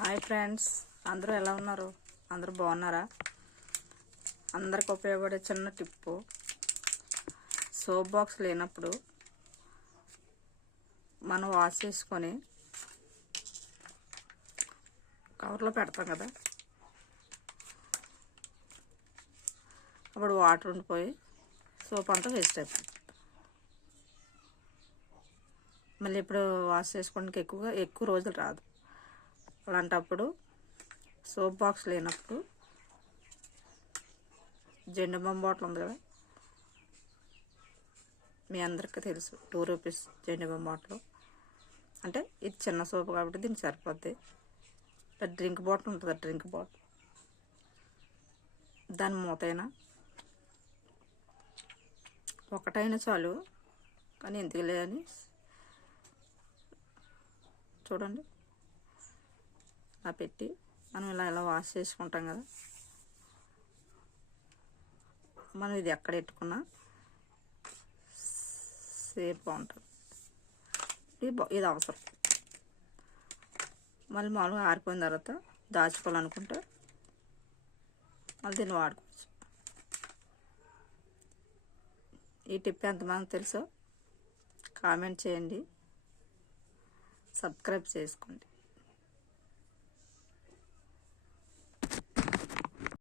Hi friends, అందరూ ఎలా ఉన్నారు? అందరూ బాగున్నారా? అందరికి ఉపయోగపడే చిన్న టిప్పు, సోప్ బాక్స్ లేనప్పుడు మనం వాష్ చేసుకొని కవర్లో పెడతాం కదా, అప్పుడు వాటర్ ఉండిపోయి సోప్ అంతా వేస్ట్ అయిపోతుంది. మళ్ళీ ఇప్పుడు వాష్ చేసుకోవడానికి ఎక్కువ రోజులు రాదు. అలాంటప్పుడు సోప్ బాక్స్ లేనప్పుడు జెండు బామ్ బాటిల్ ఉంది కదా, మీ అందరికీ తెలుసు, 2 రూపీస్ జెండు బామ్ బాటిల్. అంటే ఇది చిన్న సోప్ కాబట్టి దీనికి సరిపోద్ది. డ్రింక్ బాటిల్ ఉంటుంది, డ్రింక్ బాటిల్, దాని మూతైనా ఒకటైనా చాలు, కానీ ఎందుకులే అని చూడండి ఇలా పెట్టి మనం ఇలా వాష్ చేసుకుంటాం కదా. మనం ఇది ఎక్కడ పెట్టుకున్నా సేఫ్ బాగుంటుంది. ఇది అవసరం. మళ్ళీ మామూలుగా ఆరిపోయిన తర్వాత దాచుకోవాలనుకుంటే మళ్ళీ దీన్ని వాడుకోవచ్చు. ఈ టిప్ ఎంతమంది తెలుసో కామెంట్ చేయండి, సబ్స్క్రైబ్ చేసుకోండి.